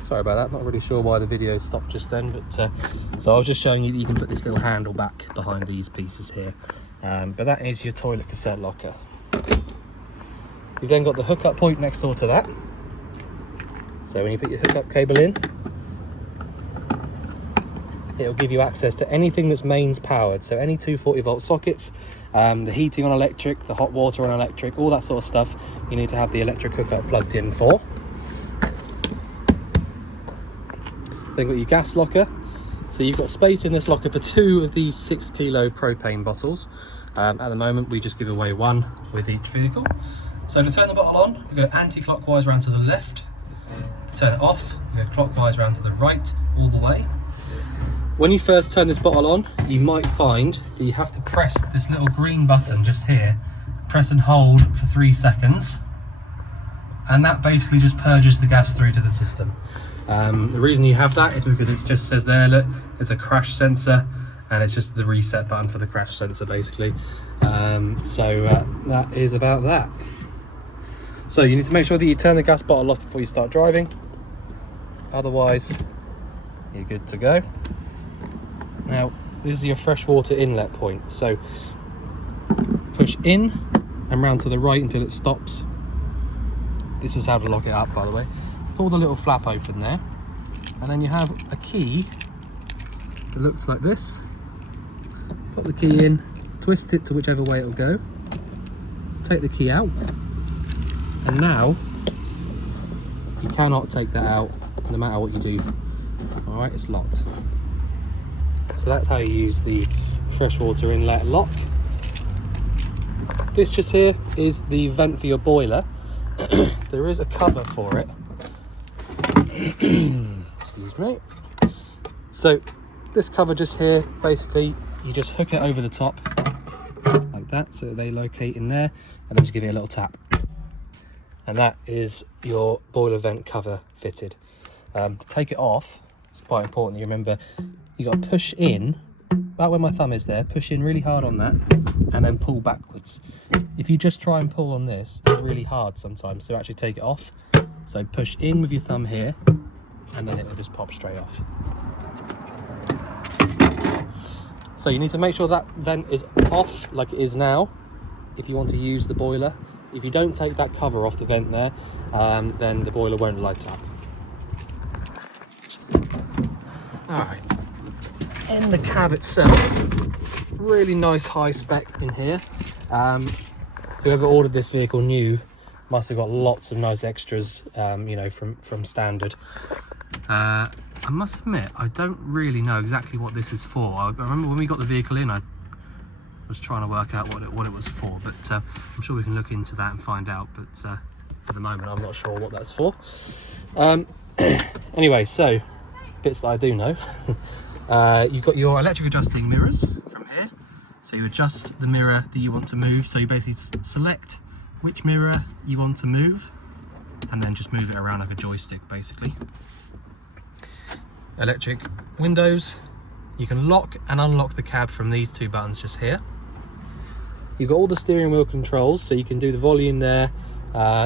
Sorry about that, not really sure why the video stopped just then, but so I was just showing you that you can put this little handle back behind these pieces here. But that is your toilet cassette locker. You've then got the hookup point next door to that. So when you put your hookup cable in, it'll give you access to anything that's mains powered. So any 240 volt sockets, the heating on electric, the hot water on electric, all that sort of stuff, you need to have the electric hookup plugged in for. Then got your gas locker. So you've got space in this locker for 2 of these 6 kilo propane bottles. At the moment, we just give away 1 with each vehicle. So to turn the bottle on, we go anti-clockwise round to the left. To turn it off, we go clockwise round to the right, all the way. When you first turn this bottle on, you might find that you have to press this little green button just here. Press and hold for 3 seconds. And that basically just purges the gas through to the system. The reason you have that is because it just says there, look, it's a crash sensor, and it's just the reset button for the crash sensor basically. That is about that. So you need to make sure that you turn the gas bottle off before you start driving, otherwise you're good to go. Now this is your freshwater inlet point, so push in and round to the right until it stops. This is how to lock it up, by the way. Pull the little flap open there, and then you have a key that looks like this. Put the key in, twist it to whichever way it'll go, take the key out, and now you cannot take that out no matter what you do. Alright, it's locked. So that's how you use the freshwater inlet lock. This just here is the vent for your boiler. There is a cover for it. Excuse me. So this cover just here, basically you just hook it over the top like that, so they locate in there, and then just give it a little tap, and that is your boiler vent cover fitted. To take it off, it's quite important you remember you got to push in about where my thumb is there, push in really hard on that, and then pull backwards. If you just try and pull on this, it's really hard sometimes to actually take it off. So push in with your thumb here, and then it will just pop straight off. So you need to make sure that vent is off like it is now if you want to use the boiler. If you don't take that cover off the vent there, then the boiler won't light up. Alright, in the cab itself, really nice high spec in here. Whoever ordered this vehicle new must have got lots of nice extras, you know, from standard. I must admit, I don't really know exactly what this is for. I remember when we got the vehicle in, I was trying to work out what it was for, but I'm sure we can look into that and find out, but at the moment I'm not sure what that's for. Anyway, so bits that I do know. You've got your electric adjusting mirrors from here, so you adjust the mirror that you want to move, so you basically select which mirror you want to move and then just move it around like a joystick basically. Electric windows, you can lock and unlock the cab from these 2 buttons just here. You've got all the steering wheel controls, so you can do the volume there,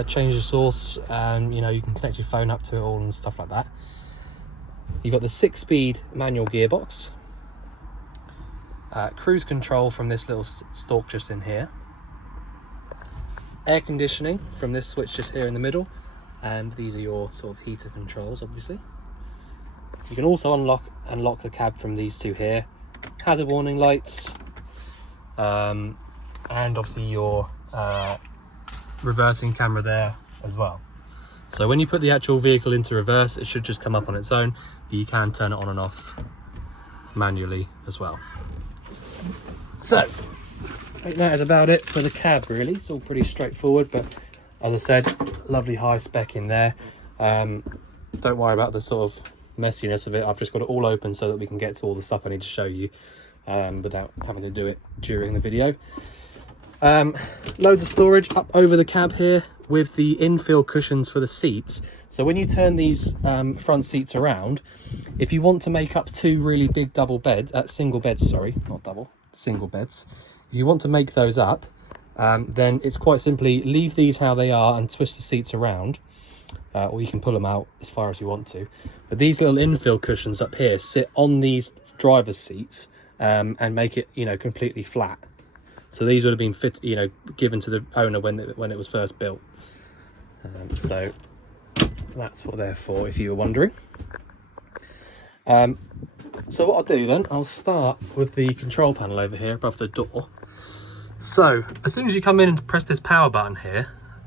change the source, you know, you can connect your phone up to it all and stuff like that. You've got the 6-speed manual gearbox, cruise control from this little stalk just in here, air conditioning from this switch just here in the middle, and these are your sort of heater controls obviously. You can also unlock and lock the cab from these 2 here, hazard warning lights, and obviously your reversing camera there as well. So when you put the actual vehicle into reverse, it should just come up on its own, but you can turn it on and off manually as well. So I think that is about it for the cab really. It's all pretty straightforward, but as I said, lovely high spec in there. Don't worry about the sort of messiness of it. I've just got it all open so that we can get to all the stuff I need to show you without having to do it during the video. Loads of storage up over the cab here with the infill cushions for the seats. So when you turn these front seats around, if you want to make up 2 really big single beds, sorry, not double, single beds. If you want to make those up, then it's quite simply leave these how they are and twist the seats around. or you can pull them out as far as you want to. But these little infill cushions up here sit on these driver's seats and make it, you know, completely flat. So these would have been fit, you know, given to the owner when it was first built. So that's what they're for, if you were wondering. So what I'll do then, I'll start with the control panel over here above the door. So as soon as you come in and press this power button here,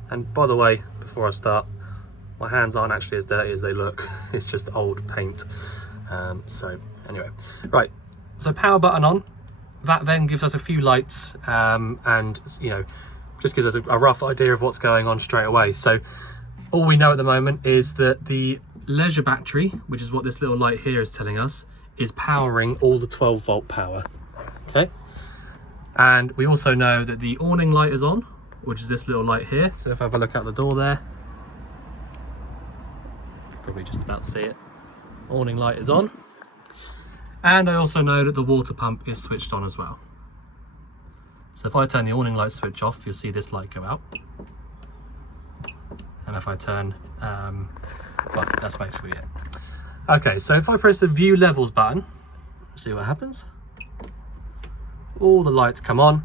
and by the way, before I start, my hands aren't actually as dirty as they look. It's just old paint. So anyway, right, so power button on. That then gives us a few lights and, you know, just gives us a rough idea of what's going on straight away. So all we know at the moment is that the leisure battery, which is what this little light here is telling us, is powering all the 12-volt power. Okay, and we also know that the awning light is on, which is this little light here. So if I have a look out the door there, probably just about see it, awning light is on. And I also know that the water pump is switched on as well. So if I turn the awning light switch off, you'll see this light go out. And if I turn, well, that's basically it. Okay, so if I press the view levels button, see what happens. All the lights come on.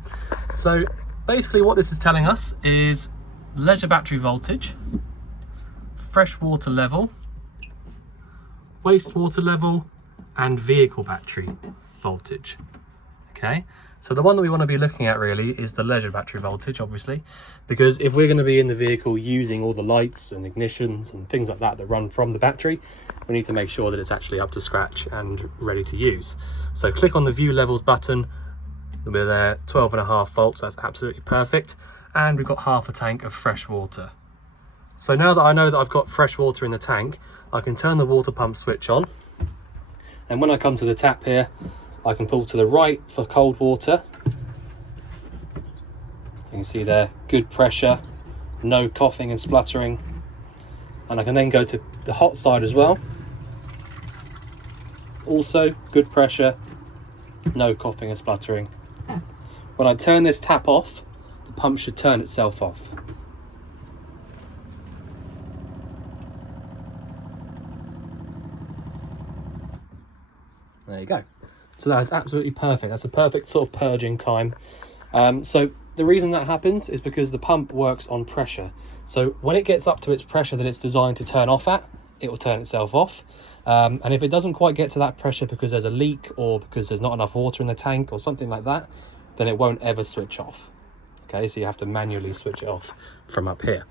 So basically what this is telling us is leisure battery voltage, fresh water level, wastewater level, and vehicle battery voltage. Okay, so the one that we want to be looking at really is the leisure battery voltage, obviously, because if we're going to be in the vehicle using all the lights and ignitions and things like that that run from the battery, we need to make sure that it's actually up to scratch and ready to use. So click on the view levels button with 12.5 volts. That's absolutely perfect, and we've got half a tank of fresh water. So now that I know that I've got fresh water in the tank, I can turn the water pump switch on. And when I come to the tap here, I can pull to the right for cold water. You can see there, good pressure, no coughing and spluttering. And I can then go to the hot side as well. Also, good pressure, no coughing and spluttering. When I turn this tap off, the pump should turn itself off. There you go. So that is absolutely perfect. That's a perfect sort of purging time. So the reason that happens is because the pump works on pressure. So when it gets up to its pressure that it's designed to turn off at, it will turn itself off. And if it doesn't quite get to that pressure because there's a leak or because there's not enough water in the tank or something like that, then it won't ever switch off. Okay, so you have to manually switch it off from up here.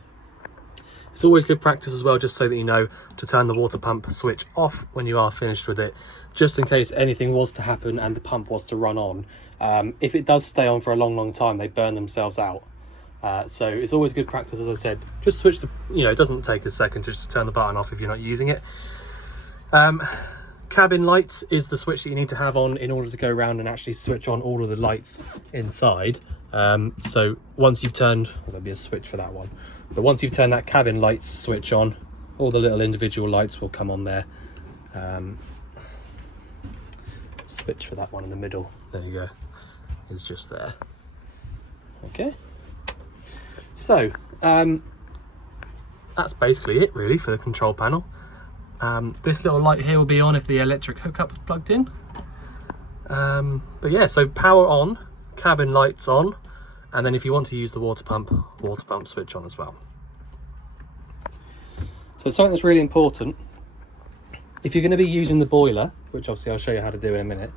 It's always good practice as well, just so that you know to turn the water pump switch off when you are finished with it, just in case anything was to happen and the pump was to run on. If it does stay on for a long time, they burn themselves out. So it's always good practice, as I said, just switch the, you know, it doesn't take a second to just turn the button off if you're not using it. Cabin lights is the switch that you need to have on in order to go around and actually switch on all of the lights inside. So once you've turned, well, there'll be a switch for that one, but once you've turned that cabin lights switch on, all the little individual lights will come on there. Switch for that one in the middle, there you go, is just there. Okay, so that's basically it really for the control panel. This little light here will be on if the electric hookup is plugged in. But yeah, so power on, cabin lights on, and then if you want to use the water pump switch on as well. So something that's really important, if you're going to be using the boiler, which obviously I'll show you how to do in a minute,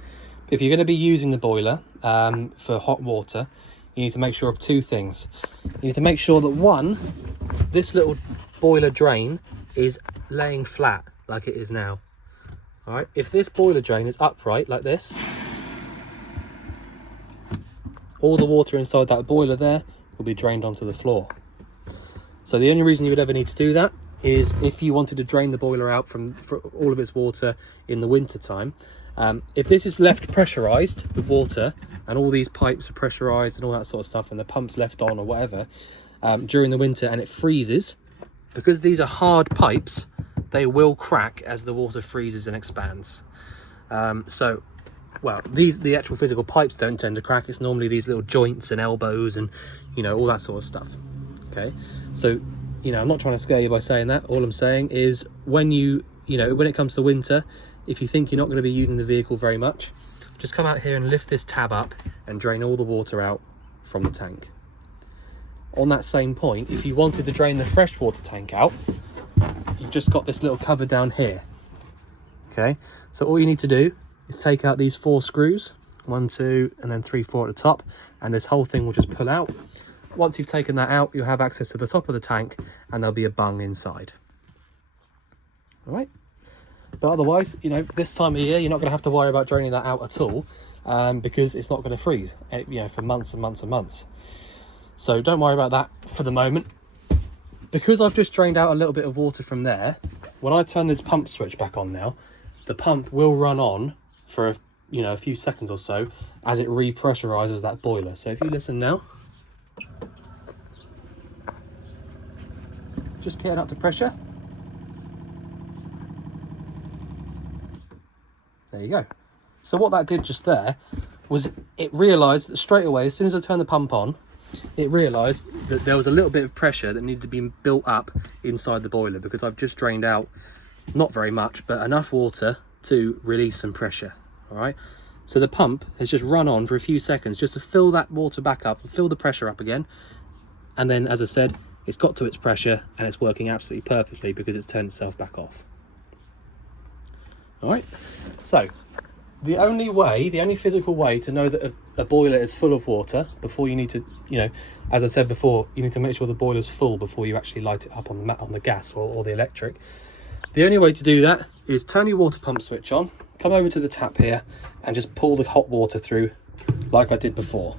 but if you're going to be using the boiler for hot water, you need to make sure of two things. You need to make sure that one, this little boiler drain is laying flat like it is now. All right, if this boiler drain is upright like this, all the water inside that boiler there will be drained onto the floor. So the only reason you would ever need to do that is if you wanted to drain the boiler out for all of its water in the winter time. If this is left pressurized with water and all these pipes are pressurized and all that sort of stuff and the pump's left on or whatever during the winter and it freezes, because these are hard pipes, they will crack as the water freezes and expands. Well, the actual physical pipes don't tend to crack. It's normally these little joints and elbows and, you know, all that sort of stuff. Okay, so you know, I'm not trying to scare you by saying that. All I'm saying is when it comes to winter, if you think you're not going to be using the vehicle very much, just come out here and lift this tab up and drain all the water out from the tank. On that same point, if you wanted to drain the freshwater tank out, you've just got this little cover down here. Okay, so all you need to do is take out these 4 screws, 1, 2, and then 3, 4 at the top, and this whole thing will just pull out. Once you've taken that out, you'll have access to the top of the tank, and there'll be a bung inside. All right, but otherwise, you know, this time of year, you're not going to have to worry about draining that out at all, because it's not going to freeze, you know, for months and months and months. So don't worry about that for the moment. Because I've just drained out a little bit of water from there, when I turn this pump switch back on now, the pump will run on for a few seconds or so as it repressurizes that boiler. So if you listen now, just getting up to pressure. There you go. So what that did just there was it realized that straight away, as soon as I turned the pump on, it realized that there was a little bit of pressure that needed to be built up inside the boiler, because I've just drained out not very much, but enough water to release some pressure. All right, so the pump has just run on for a few seconds just to fill that water back up, fill the pressure up again, and then, as I said, it's got to its pressure and it's working absolutely perfectly because it's turned itself back off. All right, so the only physical way to know that a boiler is full of water, before you need to, you know, as I said before, you need to make sure the boiler's full before you actually light it up on the gas or the electric. The only way to do that is turn your water pump switch on, come over to the tap here, and just pull the hot water through like I did before.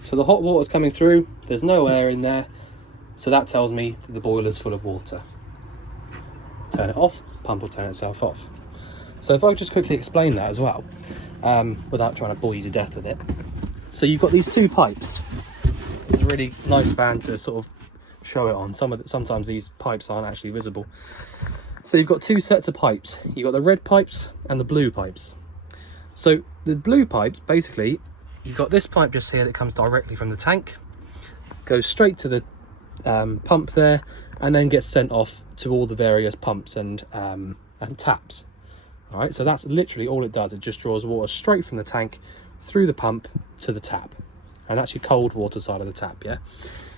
So the hot water's coming through, there's no air in there, so that tells me that the boiler's full of water. Turn it off, pump will turn itself off. So if I just quickly explain that as well, without trying to bore you to death with it. So you've got these 2 pipes. This is a really nice fan to sort of show it on. Sometimes these pipes aren't actually visible. So you've got 2 sets of pipes. You've got the red pipes and the blue pipes. So the blue pipes, basically, you've got this pipe just here that comes directly from the tank, goes straight to the pump there, and then gets sent off to all the various pumps and taps. All right, so that's literally all it does. It just draws water straight from the tank through the pump to the tap, and that's your cold water side of the tap. Yeah,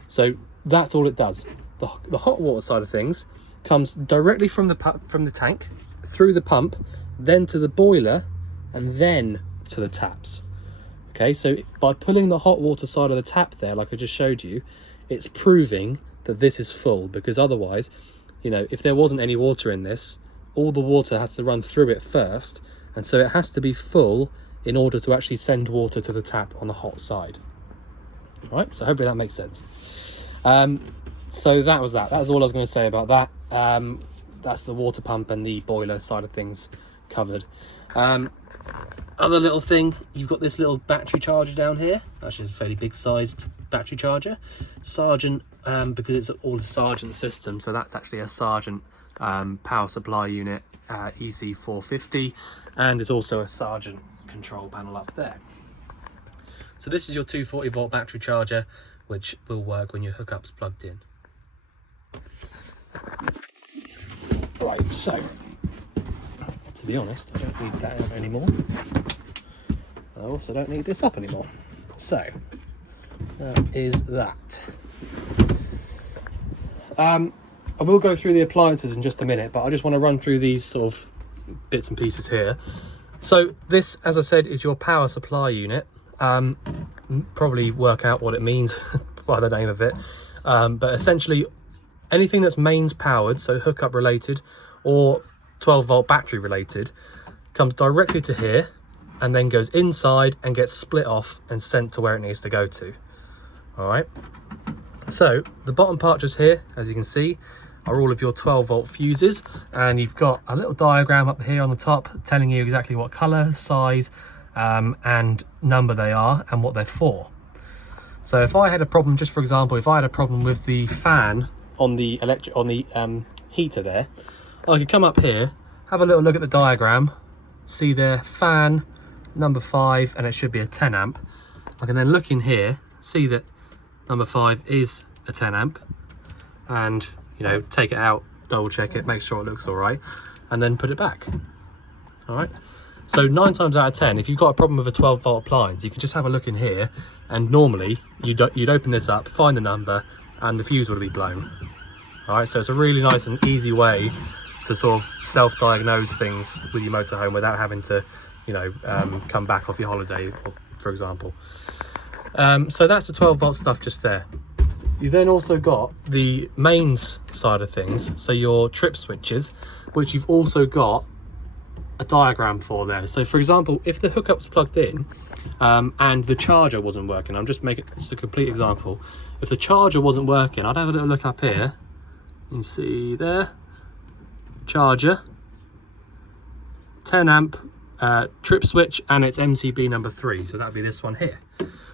so that's all it does. The hot water side of things comes directly from the tank through the pump, then to the boiler, and then to the taps. Okay, so by pulling the hot water side of the tap there, like I just showed you, it's proving that this is full, because otherwise, you know, if there wasn't any water in this, all the water has to run through it first, and so it has to be full in order to actually send water to the tap on the hot side. All right, so hopefully that makes sense. So that was all I was going to say about that. That's the water pump and the boiler side of things covered. Other little thing, you've got this little battery charger down here. Actually, it's a fairly big sized battery charger. Sargent, because it's all a Sargent system, so that's actually a Sargent power supply unit, EC450, and there's also a Sargent control panel up there. So this is your 240 volt battery charger, which will work when your hookup's plugged in. Right, so to be honest, I don't need that out anymore. I also don't need this up anymore. So that is that. I will go through the appliances in just a minute, but I just want to run through these sort of bits and pieces here. So this, as I said, is your power supply unit. Probably work out what it means by the name of it. But essentially anything that's mains powered, so hookup related or 12 volt battery related, comes directly to here and then goes inside and gets split off and sent to where it needs to go to. All right. So the bottom part just here, as you can see, are all of your 12 volt fuses, and you've got a little diagram up here on the top telling you exactly what color, size, and number they are and what they're for. So if I had a problem, just for example, if I had a problem with the fan on the heater there, I could come up here, have a little look at the diagram, see their fan number 5, and it should be a 10 amp. I can then look in here, see that number 5 is a 10 amp, and, you know, take it out, double check it, make sure it looks all right, and then put it back. All right. So 9 times out of 10, if you've got a problem with a 12-volt appliance, you can just have a look in here, and normally you'd open this up, find the number, and the fuse would be blown. All right, so it's a really nice and easy way to sort of self-diagnose things with your motorhome without having to, you know, come back off your holiday, for example. So that's the 12-volt stuff just there. You then also got the mains side of things, so your trip switches, which you've also got a diagram for there. So for example, if the hookup's plugged in and the charger wasn't working, I'm just making this a complete example. If the charger wasn't working, I'd have a little look up here. You see there, charger, 10 amp trip switch, and it's MCB number 3, so that'd be this one here.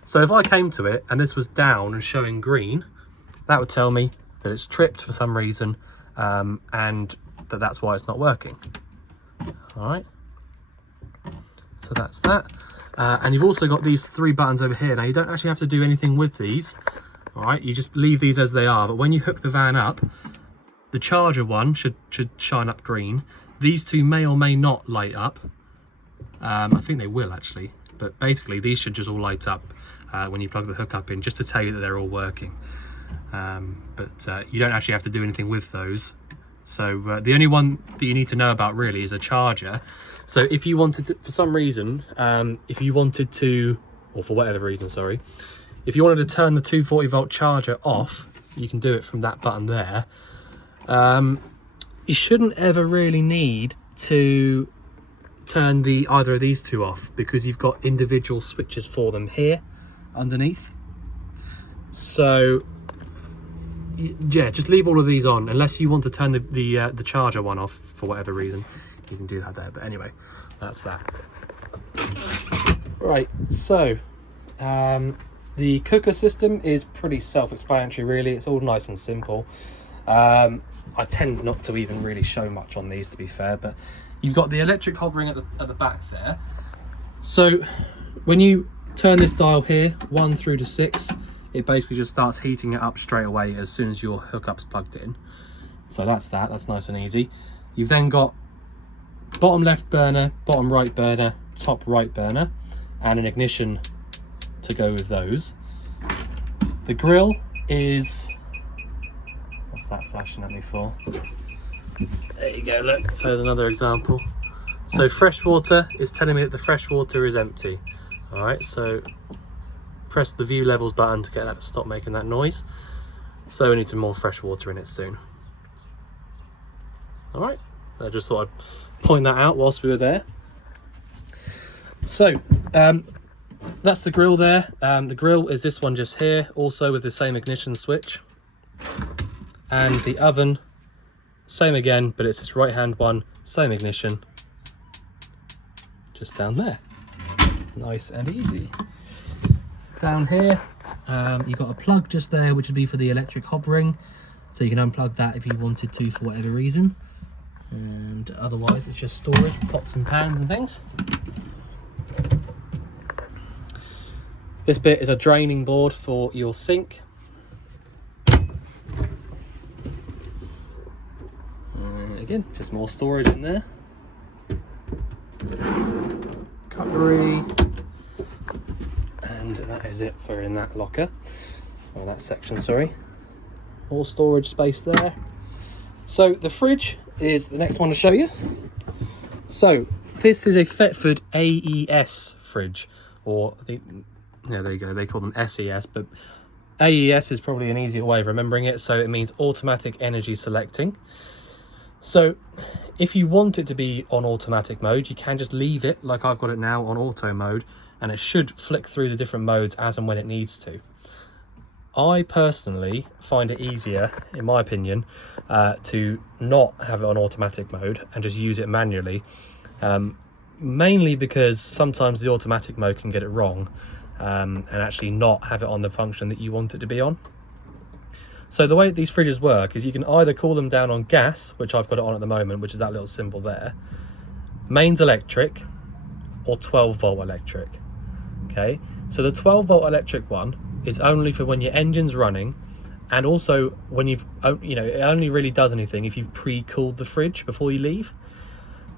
So if I came to it and this was down and showing green, that would tell me that it's tripped for some reason, and that's why it's not working. All right, so that's that. And you've also got these 3 buttons over here. Now you don't actually have to do anything with these. All right, you just leave these as they are, but when you hook the van up, the charger one should shine up green. These 2 may or may not light up. I think they will actually, but basically these should just all light up when you plug the hookup in, just to tell you that they're all working. But you don't actually have to do anything with those. So the only one that you need to know about really is a charger. So if you wanted to, for some reason, if you wanted to, or for whatever reason, sorry, if you wanted to turn the 240-volt charger off, you can do it from that button there. You shouldn't ever really need to turn either of these 2 off, because you've got individual switches for them here underneath. So yeah, just leave all of these on unless you want to turn the charger one off for whatever reason. You can do that there, but anyway, that's that. Right, so the cooker system is pretty self-explanatory really. It's all nice and simple. I tend not to even really show much on these, to be fair, but you've got the electric hob ring at the back there. So when you turn this dial here, 1 through to 6, it basically just starts heating it up straight away as soon as your hookup's plugged in. So that's nice and easy. You've then got bottom left burner, bottom right burner, top right burner, and an ignition to go with those. The grill is, what's that flashing at me for? There you go, look, so there's another example. So fresh water is telling me that the fresh water is empty. All right, so press the view levels button to get that to stop making that noise. So we need some more fresh water in it soon. All right, I just thought I'd point that out whilst we were there. So that's the grill there. The grill is this one just here, also with the same ignition switch. And the oven, same again, but it's this right hand one, same ignition, just down there. Nice and easy. Down here, you've got a plug just there, which would be for the electric hob ring. So you can unplug that if you wanted to for whatever reason. And otherwise it's just storage, pots and pans and things. This bit is a draining board for your sink. Again, just more storage in there. Cutlery. And that is it for in that locker, or that section, sorry. More storage space there. So the fridge is the next one to show you. So this is a Thetford AES fridge, or I think, yeah, there you go, they call them SES, but AES is probably an easier way of remembering it. So it means automatic energy selecting. So if you want it to be on automatic mode, you can just leave it like I've got it now on auto mode, and it should flick through the different modes as and when it needs to. I personally find it easier, in my opinion, to not have it on automatic mode and just use it manually, mainly because sometimes the automatic mode can get it wrong and actually not have it on the function that you want it to be on. So the way these fridges work is you can either cool them down on gas, which I've got it on at the moment, which is that little symbol there, mains electric, or 12-volt electric. Okay, so the 12-volt electric one is only for when your engine's running And also, when you've, you know, it only really does anything if you've pre-cooled the fridge before you leave.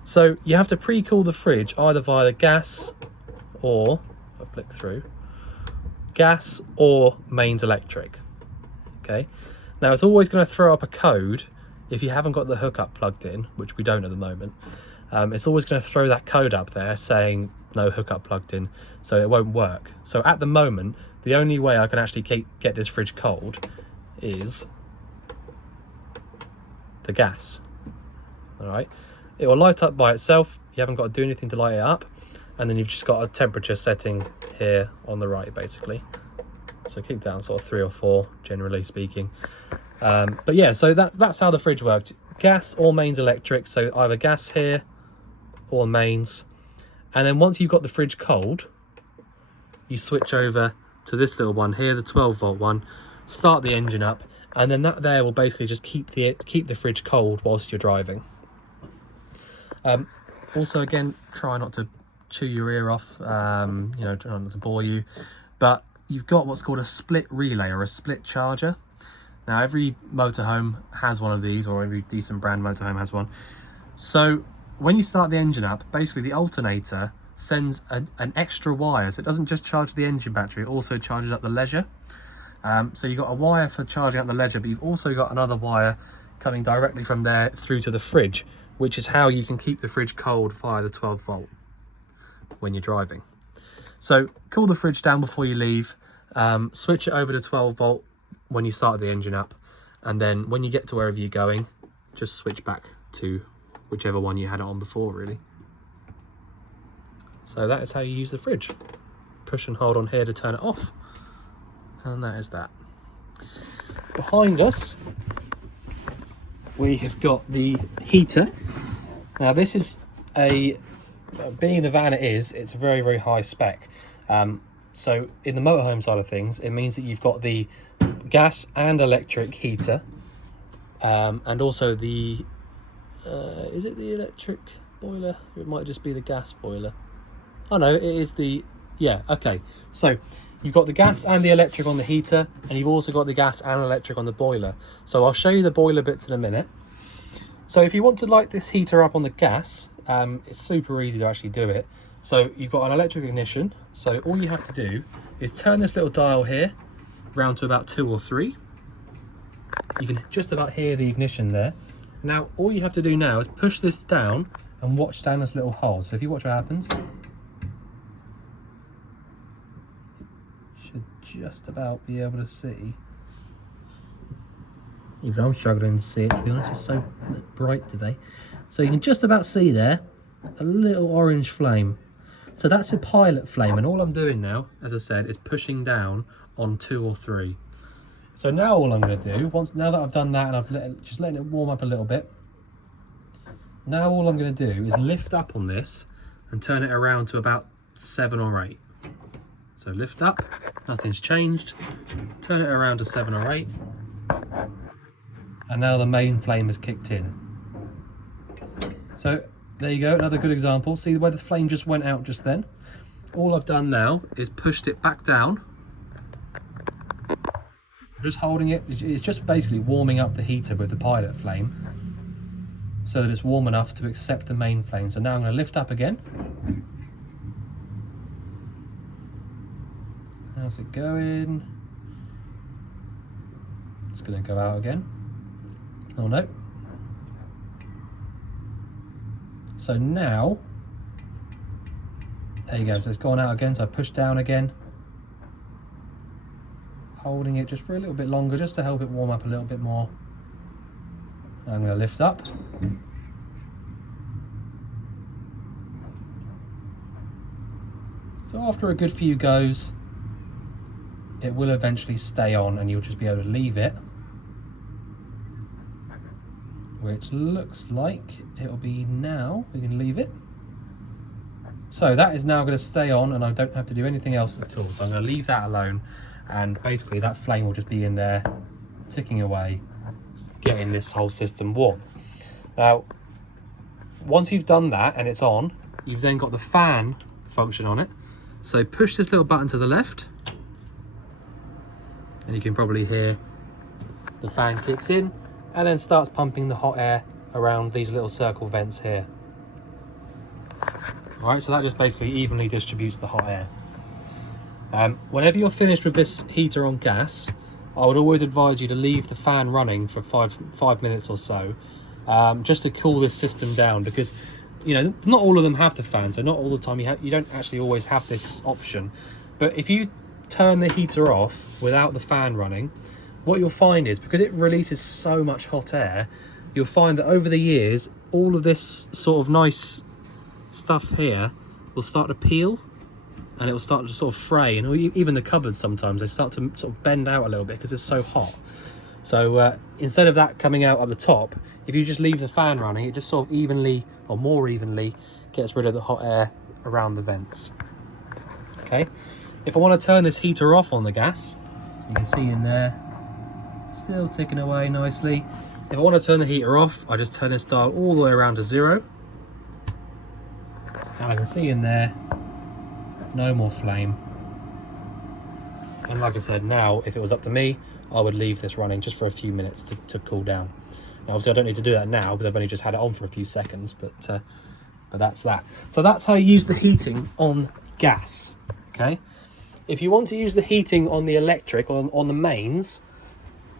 So you have to pre-cool the fridge either via the gas or, if I flick through, gas or mains electric. Okay, now it's always going to throw up a code if you haven't got the hookup plugged in, which we don't at the moment. It's always going to throw that code up there saying no hookup plugged in, so it won't work. So at the moment, the only way I can actually get this fridge cold is the gas. All right, it will light up by itself. You haven't got to do anything to light it up, and then you've just got a temperature setting here on the right, basically. So keep down sort of 3 or 4, generally speaking. But yeah, so that's how the fridge works. Gas or mains electric, so either gas here or mains. And then once you've got the fridge cold, you switch over to this little one here, the 12-volt one, start the engine up, and then that there will basically just keep the fridge cold whilst you're driving. Also, again, try not to chew your ear off, you know, try not to bore you, but you've got what's called a split relay or a split charger. Now, every motorhome has one of these, or every decent brand motorhome has one. So when you start the engine up, basically the alternator sends an extra wire. So it doesn't just charge the engine battery, it also charges up the Leisure. So you've got a wire for charging up the Leisure, but you've also got another wire coming directly from there through to the fridge, which is how you can keep the fridge cold via the 12-volt when you're driving. So cool the fridge down before you leave, switch it over to 12-volt when you start the engine up, and then when you get to wherever you're going, just switch back to whichever one you had it on before, really. So that is how you use the fridge. Push and hold on here to turn it off, and that is that. Behind us, we have got the heater. Now this is being the van it's a very, very high spec. So in the motorhome side of things, it means that you've got the gas and electric heater, and also the is it the electric boiler? It might just be the gas boiler. Oh no, it is the, yeah, okay. So you've got the gas and the electric on the heater, and you've also got the gas and electric on the boiler. So I'll show you the boiler bits in a minute. So if you want to light this heater up on the gas, it's super easy to actually do it. So you've got an electric ignition. So all you have to do is turn this little dial here round to about 2 or 3. You can just about hear the ignition there. Now all you have to do now is push this down and watch down this little hole. So if you watch what happens, should just about be able to see. Even I'm struggling to see it, to be honest, it's so bright today. So you can just about see there a little orange flame. So that's a pilot flame, and all I'm doing now, as I said, is pushing down on 2 or 3. So now all I'm going to do, now that I've done that and I've just letting it warm up a little bit, now all I'm going to do is lift up on this and turn it around to about 7 or 8. So lift up, nothing's changed, turn it around to 7 or 8, and now the main flame has kicked in. So there you go, another good example. See where the flame just went out just then? All I've done now is pushed it back down. Just holding it, it's just basically warming up the heater with the pilot flame so that it's warm enough to accept the main flame. So now I'm going to lift up again. How's it going? It's going to go out again. Oh no. So now, there you go, so it's gone out again, so I push down again. Holding it just for a little bit longer, just to help it warm up a little bit more. I'm going to lift up. So after a good few goes, it will eventually stay on and you'll just be able to leave it. Which looks like it'll be now. We can leave it. So that is now going to stay on and I don't have to do anything else at all. So I'm going to leave that alone, and basically that flame will just be in there ticking away, getting this whole system warm. Now once you've done that and it's on, you've then got the fan function on it. So push this little button to the left and you can probably hear the fan kicks in and then starts pumping the hot air around these little circle vents here. Alright, so that just basically evenly distributes the hot air. Whenever you're finished with this heater on gas, I would always advise you to leave the fan running for five minutes or so, just to cool this system down, because you know, not all of them have the fan, so not all the time you don't actually always have this option. But if you turn the heater off without the fan running, what you'll find is, because it releases so much hot air, you'll find that over the years all of this sort of nice stuff here will start to peel, and it will start to sort of fray, and even the cupboards sometimes they start to sort of bend out a little bit because it's so hot. So instead of that coming out at the top, if you just leave the fan running, it just sort of evenly, or more evenly, gets rid of the hot air around the vents. Okay, if I want to turn this heater off on the gas, so you can see in there, still ticking away nicely. If I want to turn the heater off, I just turn this dial all the way around to 0. And I can see in there, no more flame. And like I said, now, if it was up to me, I would leave this running just for a few minutes to cool down. Now, obviously, I don't need to do that now because I've only just had it on for a few seconds, but that's that. So that's how you use the heating on gas, okay? If you want to use the heating on the electric, on the mains,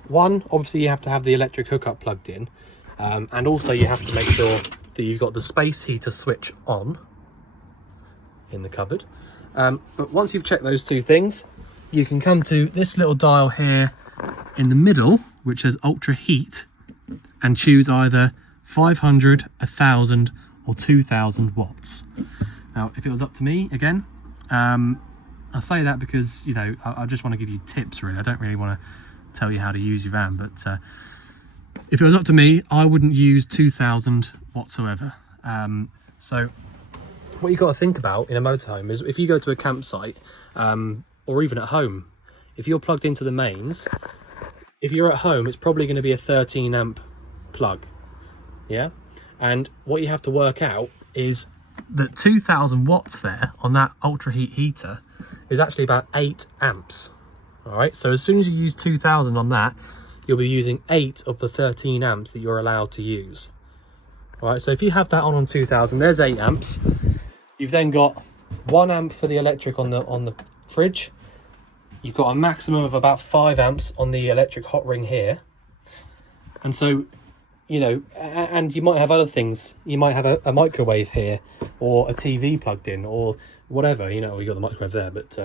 one, obviously you have to have the electric hookup plugged in, and also you have to make sure that you've got the space heater switch on in the cupboard. But once you've checked those two things, you can come to this little dial here in the middle, which says ultra heat, and choose either 500, 1000 or 2000 watts. Now, if it was up to me, again, I say that because, you know, I just want to give you tips, really. I don't really want to tell you how to use your van, but if it was up to me, I wouldn't use 2000 whatsoever. So what you've got to think about in a motorhome is, if you go to a campsite, or even at home, if you're plugged into the mains, if you're at home, it's probably going to be a 13 amp plug, yeah? And what you have to work out is that 2000 watts there on that ultra heat heater is actually about 8 amps. All right, so as soon as you use 2000 on that, you'll be using 8 of the 13 amps that you're allowed to use. All right, so if you have that on 2000, there's 8 amps. You've then got 1 amp for the electric on the fridge. You've got a maximum of about 5 amps on the electric hot ring here. And so, you know, and you might have other things. You might have a microwave here, or a TV plugged in, or whatever, you know. You got the microwave there, but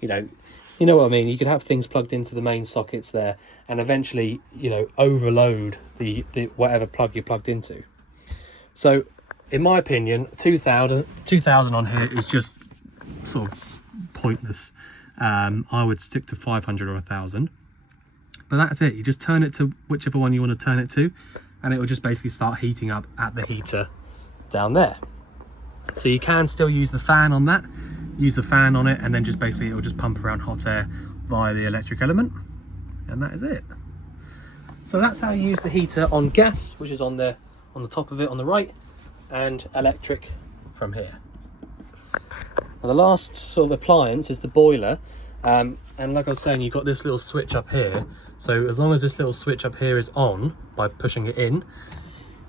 you know what I mean. You could have things plugged into the main sockets there, and eventually, you know, overload the whatever plug you're plugged into. So in my opinion, 2000 on here is just sort of pointless. I would stick to 500 or 1000, but that's it. You just turn it to whichever one you want to turn it to, and it will just basically start heating up at the heater down there. So you can still use the fan on that, use the fan on it, and then just basically it will just pump around hot air via the electric element, and that is it. So that's how you use the heater on gas, which is on the top of it on the right, and electric from here. Now the last sort of appliance is the boiler, and like I was saying, you've got this little switch up here. So as long as this little switch up here is on by pushing it in,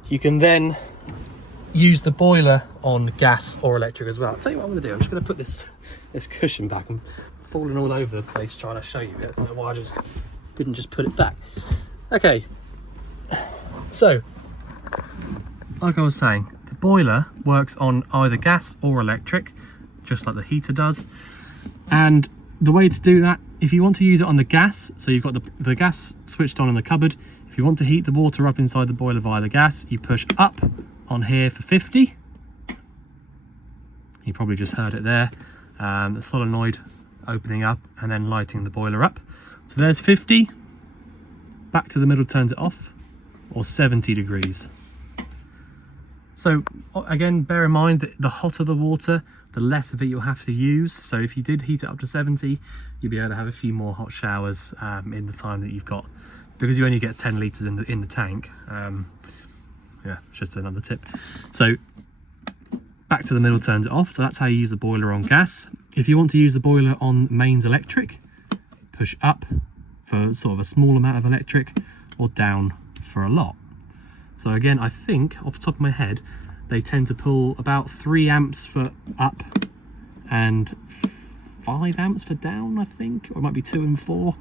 you can then use the boiler on gas or electric as well. I'll tell you what I'm going to do. I'm just going to put this cushion back. I'm falling all over the place trying to show you it. I don't know why I just didn't just put it back. Okay, so like I was saying, the boiler works on either gas or electric, just like the heater does. And the way to do that, if you want to use it on the gas, so you've got the gas switched on in the cupboard. If you want to heat the water up inside the boiler via the gas, you push up on here for 50. You probably just heard it there. The solenoid opening up and then lighting the boiler up. So there's 50. Back to the middle turns it off, or 70 degrees. So again, bear in mind that the hotter the water, the less of it you'll have to use. So if you did heat it up to 70, you'll be able to have a few more hot showers in the time that you've got, because you only get 10 litres in the tank. Yeah, just another tip. So back to the middle turns it off. So that's how you use the boiler on gas. If you want to use the boiler on mains electric, push up for sort of a small amount of electric, or down for a lot. So again, I think off the top of my head, they tend to pull about 3 amps for up and 5 amps for down, I think, or it might be 2 and 4.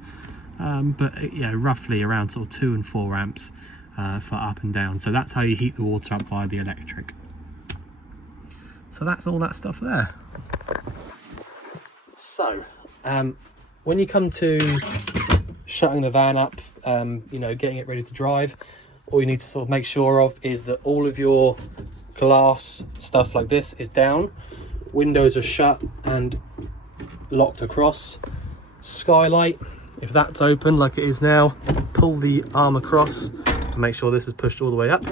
But yeah, roughly around sort of 2 and 4 amps for up and down. So that's how you heat the water up via the electric. So that's all that stuff there. So when you come to shutting the van up, you know, getting it ready to drive, all you need to sort of make sure of is that all of your glass stuff like this is down, windows are shut and locked across. Skylight, if that's open like it is now, pull the arm across and make sure this is pushed all the way up.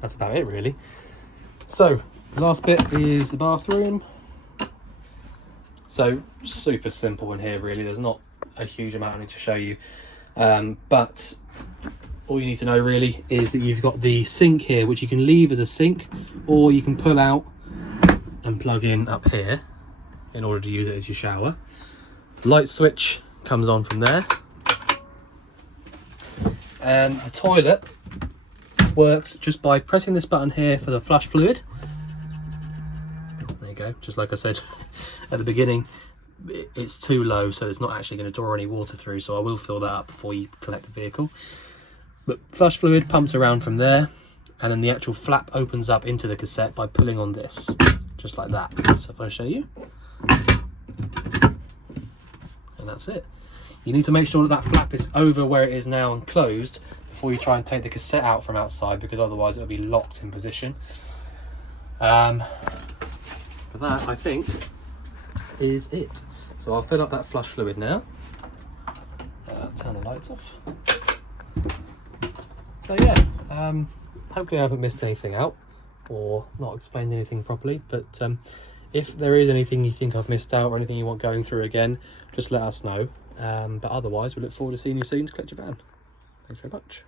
That's about it really. So the last bit is the bathroom. So super simple in here really, there's not a huge amount I need to show you, but all you need to know really is that you've got the sink here, which you can leave as a sink, or you can pull out and plug in up here in order to use it as your shower. Light switch comes on from there, and the toilet works just by pressing this button here for the flush fluid. There you go, just like I said at the beginning, it's too low, so it's not actually going to draw any water through, so I will fill that up before you collect the vehicle. But flush fluid pumps around from there, and then the actual flap opens up into the cassette by pulling on this, just like that. So if I show you, and that's it. You need to make sure that that flap is over where it is now and closed before you try and take the cassette out from outside, because otherwise it'll be locked in position. But that, I think, is it. So I'll fill up that flush fluid now. Turn the lights off. So yeah, hopefully I haven't missed anything out or not explained anything properly, but if there is anything you think I've missed out or anything you want going through again, just let us know. But otherwise, we look forward to seeing you soon to collect your van. Thanks very much.